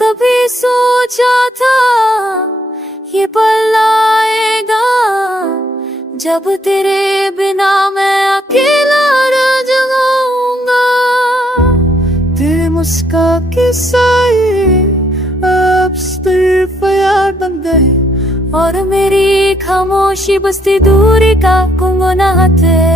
कभी सोचा था ये पल आएगा जब तेरे बिना मैं अकेला रह जाऊंगा। तेरे मुस्कान के साए अब सिर्फ याद बन गए और मेरी खामोशी बसती दूरी का गुनगुनाहट है।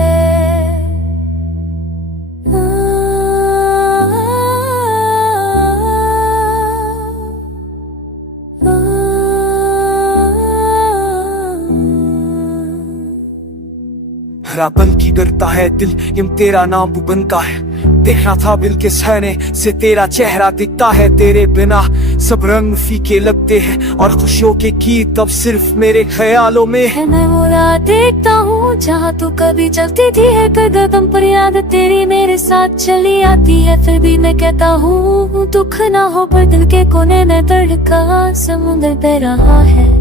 हरा पल की करता है दिल यम तेरा नाम बनता है। देखना था बिल के सहने से तेरा चेहरा दिखता है। तेरे बिना सब रंग फीके लगते हैं और खुशियों के गीत तब सिर्फ मेरे ख्यालों में है। मैं मोरा देखता हूँ जहाँ तू कभी चलती थी है कदम पर याद तेरी मेरे साथ चली आती है। फिर भी मैं कहता हूँ दुख ना हो पर दिल के कोने में दर्द का समुंदर बह रहा है।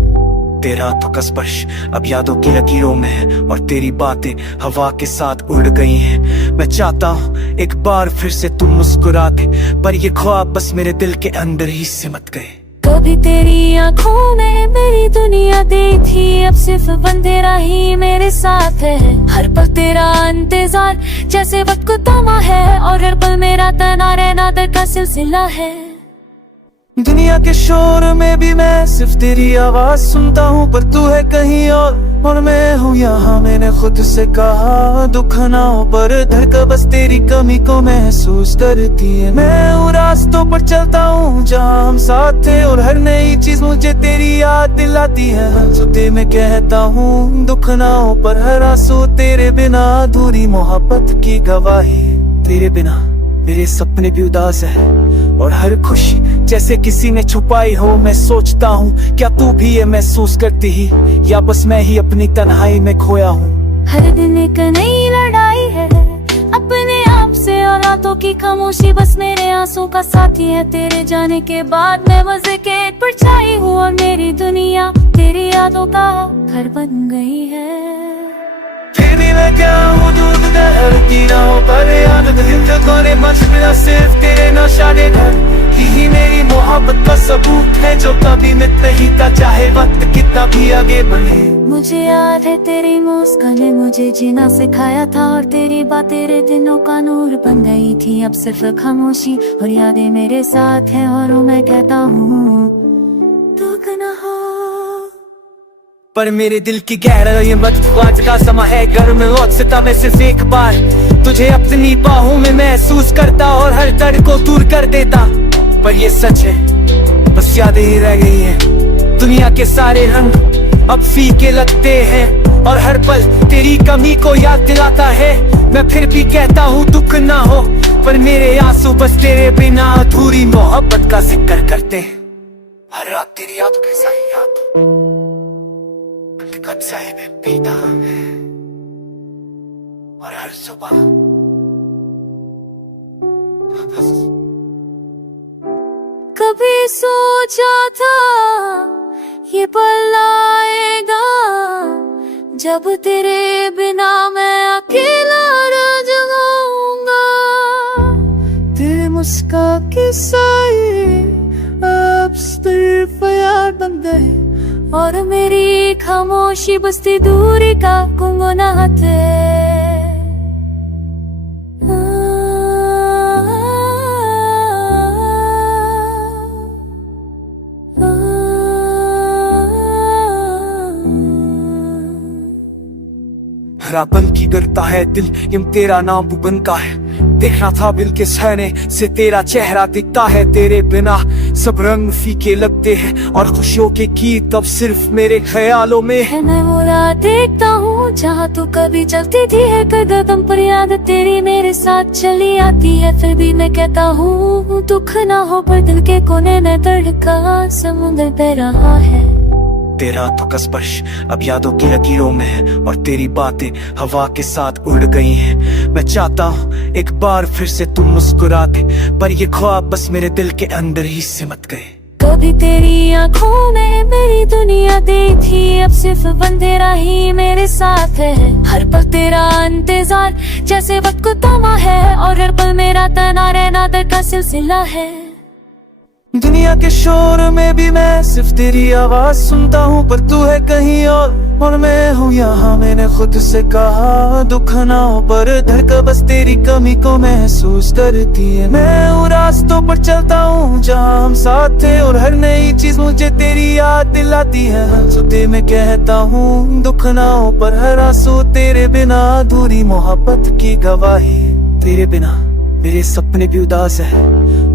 तेरा तो का स्पर्श अब यादों की लकीरों में है और तेरी बातें हवा के साथ उड़ गई हैं। मैं चाहता हूँ एक बार फिर से तुम मुस्कुरा दे पर ये ख्वाब बस मेरे दिल के अंदर ही सिमट गए। कभी तेरी आंखों में मेरी दुनिया देखी अब सिर्फ अंधेरा ही मेरे साथ है। हर पल तेरा इंतजार जैसे वक्त को थमा है और हर पल मेरा तना रहना दर्द का सिलसिला है। दुनिया के शोर में भी मैं सिर्फ तेरी आवाज सुनता हूँ पर तू है कहीं और मैं हूँ यहाँ। मैंने खुद से कहा दुख ना हो पर धड़कन बस तेरी कमी को महसूस करती है। मैं उन रास्तों पर चलता हूँ जहाँ हम साथ थे और हर नई चीज मुझे तेरी याद दिलाती है। सुते में कहता हूँ दुख ना हो पर हर आंसू तेरे बिना अधूरी मोहब्बत की गवाही। तेरे बिना मेरे सपने भी उदास है और हर खुशी जैसे किसी ने छुपाई हो। मैं सोचता हूँ क्या तू भी ये महसूस करती ही या बस मैं ही अपनी तन्हाई में खोया हूँ। हर दिन एक नई लड़ाई है अपने आप से और रातों की खामोशी बस मेरे आंसू का साथी है। तेरे जाने के बाद मैं मजे के परछाई हूँ और मेरी दुनिया तेरी यादों का घर बन गई है। फिर भी मैं क्या हूँ दूध नहर की नाव पर आनंद कोने मशगूल सिर्फ तेरे नौशाने घर ही मेरी मोहब्बत का सबूत है जो कभी मिट नहीं था चाहे वक्त कितना भी आगे बढ़े। मुझे याद है तेरी मुस्कान ने मुझे जीना सिखाया था और तेरी बात तेरे दिनों का नूर बन गई थी। अब सिर्फ खामोशी और यादें मेरे साथ हैं और मैं कहता हूँ दुख न हो पर मेरे दिल की गहराई मत आज का समा है घर में लौट सकता मैं सिर्फ एक बार तुझे अपनी बाहों में महसूस करता और हर दर्द को दूर कर देता। पर ये सच है बस यादें ही रह गई हैं। दुनिया के सारे रंग अब फीके लगते हैं और हर पल तेरी कमी को याद दिलाता है। मैं फिर भी कहता हूँ दुख ना हो पर मेरे आंसू बस तेरे बिना अधूरी मोहब्बत का जिक्र करते हैं। हर रात तेरी याद के साथ याद कब साहिब पीता और हर सुबह कभी सोचा था ये पल आएगा जब तेरे बिना मैं अकेला रह जाऊंगा। तेरे मुस्कान के साए अब सिर्फ याद बन गए और मेरी खामोशी बसती दूरी का गुनगुनाहट है। हरा पल की करता है दिल यम तेरा नाम बनता है। देखना था बिल के सहने से तेरा चेहरा दिखता है। तेरे बिना सब रंग फीके लगते हैं और खुशियों के गीत तब सिर्फ मेरे ख्यालों में है। मैं मोरा देखता हूँ जहाँ तू कभी चलती थी है कदम पर याद तेरी मेरे साथ चली आती है। फिर भी मैं कहता हूँ दुख ना हो पर दिल के कोने में दर्द का समुंदर बह रहा है। तेरा तो का स्पर्श अब यादों की लकीरों में है और तेरी बातें हवा के साथ उड़ गई हैं। मैं चाहता हूँ एक बार फिर से तुम मुस्कुरा दे पर ये ख्वाब बस मेरे दिल के अंदर ही सिमट गए। कभी तेरी आंखों में मेरी दुनिया देखी अब सिर्फ अंधेरा ही मेरे साथ है। हर पल तेरा इंतजार जैसे वक्त को थमा है और हर पल मेरा तना रहना दर्द का सिलसिला है। दुनिया दुनिया के शोर में भी मैं सिर्फ तेरी आवाज सुनता हूँ, पर तू है कहीं और मैं हूँ यहाँ। मैंने खुद से कहा दुख ना हो, पर धड़कन बस तेरी कमी को महसूस करती है। मैं उन रास्तों पर चलता हूँ जहाँ हम साथ थे, और हर नई चीज मुझे तेरी याद दिलाती है। सुते में कहता हूँ दुख ना हो, पर हर आंसू तेरे बिना अधूरी मोहब्बत की गवाही। तेरे बिना मेरे सपने भी उदास है,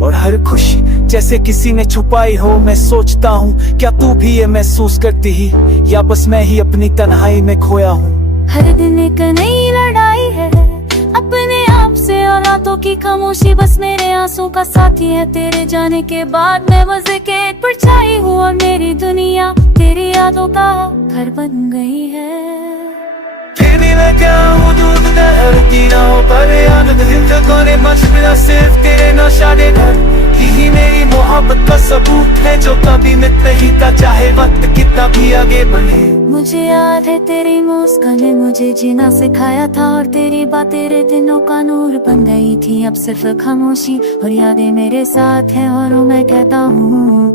और हर खुशी जैसे किसी ने छुपाई हो। मैं सोचता हूँ क्या तू भी ये महसूस करती ही, या बस मैं ही अपनी तन्हाई में खोया हूँ। हर दिन एक नई लड़ाई है अपने आप से, और रातों की खामोशी बस मेरे आंसू का साथी है। तेरे जाने के बाद मैं मजे के परछाई हूँ, और मेरी दुनिया तेरी यादों का घर बन गई है। फिर भी मैं क्या हूँ, दूध नहर की नाव पर आनंद जिंदगी ने मशवरा सिर्फ तेरे नौशादे घर ही मेरी मोहब्बत का सबूत है, जो कभी मिट नहीं था चाहे वक्त कितना भी आगे बढ़े। मुझे याद है तेरी मुस्कान ने मुझे जीना सिखाया था, और तेरी बात तेरे दिनों का नूर बन गई थी। अब सिर्फ खामोशी और यादें मेरे साथ हैं, और मैं कहता हूँ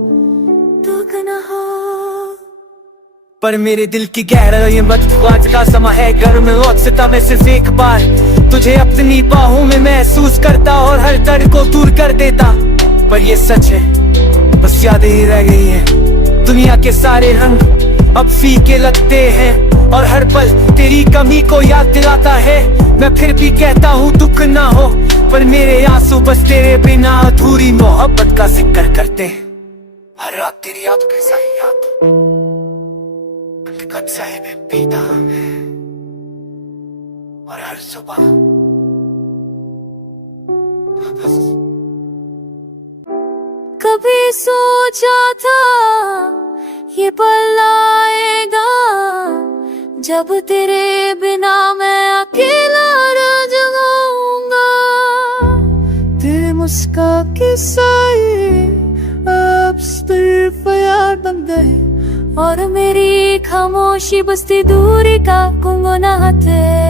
दुख न हो। पर मेरे दिल की गहराई मत, आज का समा है गर्म और सितम में सिर्फ एक बार तुझे अपनी बाहों में महसूस करता, और हर दर्द को दूर कर देता। पर ये सच है बस यादें ही रह गई हैं। दुनिया के सारे रंग अब फीके लगते हैं, और हर पल तेरी कमी को याद दिलाता है। मैं फिर भी कहता हूँ दुख ना हो, पर मेरे आंसू बस तेरे बिना अधूरी मोहब्बत का जिक्र करते हैं। हर रात तेरी याद के साथ याद कब साहिब पीता है, और हर सुबह बस। कभी सोचा था ये पल आएगा, जब तेरे बिना मैं अकेला रह जाऊंगा। तेरे मुस्कान के साए अब सिर्फ याद बन गए, और मेरी खामोशी बसती दूरी का गुनगुनाहट है।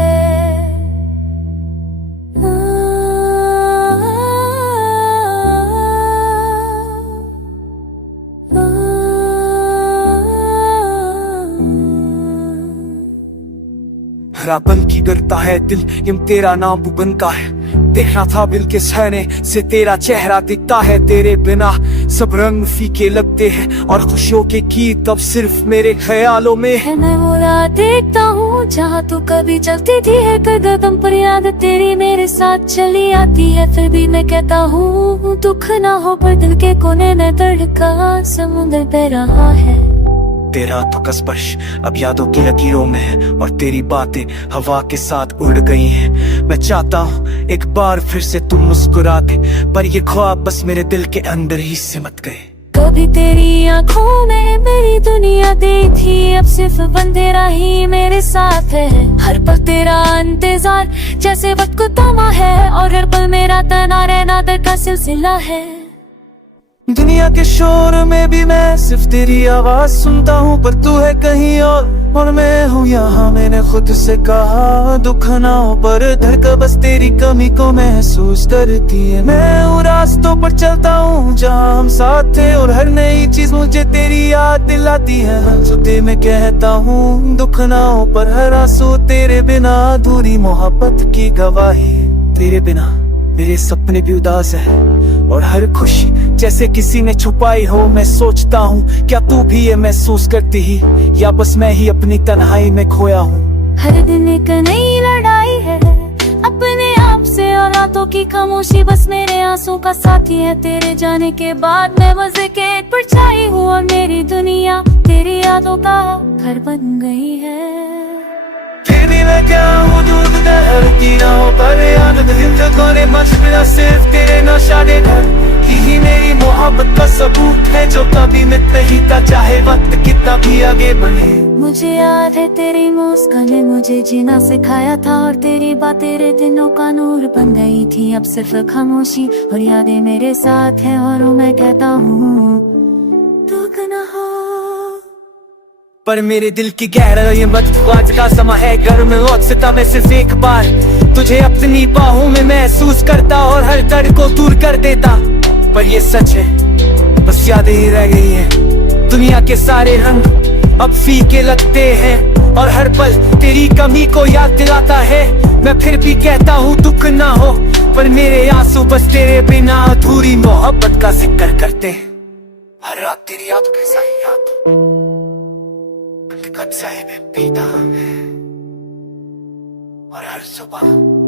हरापन की करता है दिल ये तेरा नाम बुबन का है। देखना था बिल के सहने से तेरा चेहरा दिखता है। तेरे बिना सब रंग फीके लगते हैं, और खुशियों के गीत अब सिर्फ मेरे ख्यालों में है। मैं मोरा देखता हूँ जहाँ तू कभी चलती थी, है कदम पर याद तेरी मेरे साथ चली आती है। फिर भी मैं कहता हूँ दुख ना हो, पर दिल के कोने में दर्द का समुद्र बह रहा है। तेरा तो का स्पर्श अब यादों की लकीरों में है, और तेरी बातें हवा के साथ उड़ गई हैं। मैं चाहता हूँ एक बार फिर से तुम मुस्कुरा दे, पर ये ख्वाब बस मेरे दिल के अंदर ही सिमट गए। कभी तेरी आंखों में मेरी दुनिया देखी, अब सिर्फ अंधेरा ही मेरे साथ है। हर पल तेरा इंतजार जैसे वक्त को थमा है, और हर पल मेरा तना रहना दर्द का सिलसिला है। दुनिया के शोर में भी मैं सिर्फ तेरी आवाज सुनता हूँ, पर तू है कहीं और मैं हूँ यहाँ। मैंने खुद से कहा दुख ना हो, पर धड़कन बस तेरी कमी को महसूस करती है। मैं उन रास्तों पर चलता हूँ जहाँ हम साथ थे, और हर नई चीज मुझे तेरी याद दिलाती है। सुते में कहता हूँ दुख ना हो, पर हर आंसू तेरे बिना अधूरी मोहब्बत की गवाही। तेरे बिना मेरे सपने भी उदास है, और हर खुशी जैसे किसी ने छुपाई हो। मैं सोचता हूँ क्या तू भी ये महसूस करती ही, या बस मैं ही अपनी तन्हाई में खोया हूँ। हर दिन एक नई लड़ाई है अपने आप से, और रातों की खामोशी बस मेरे आंसू का साथी है। तेरे जाने के बाद मैं मजे के परछाई हूँ, और मेरी दुनिया तेरी यादों का घर बन गई है। फिर भी मैं क्या हूँ, दूध नहर की नाव पर आनंद जिंदगी ने मशवरा सिर्फ तेरे नौशादे घर ही मेरी मोहब्बत का सबूत है, जो कभी मिट नहीं था चाहे वक्त कितना भी आगे बढ़े। मुझे याद है तेरी मुस्कान ने मुझे जीना सिखाया था, और तेरी बात तेरे दिनों का नूर बन गई थी। अब सिर्फ खामोशी और यादें मेरे साथ हैं, और मैं कहता हूँ दुख न हो। पर मेरे दिल की गहराई मत, आज का समा है गर्म और सितम में सिर्फ एक बार तुझे अपनी बाहों में महसूस करता, और हर दर्द को दूर कर देता। पर ये सच है बस बस यादें ही रह गई हैं। दुनिया के सारे रंग अब फीके लगते हैं और हर पल तेरी कमी को याद दिलाता है। मैं फिर भी कहता हूँ दुख ना हो, पर मेरे आंसू बस तेरे बिना अधूरी मोहब्बत का जिक्र करते हैं। हर रात तेरी याद के साथ याद कब साहिब पीता और हर सुबह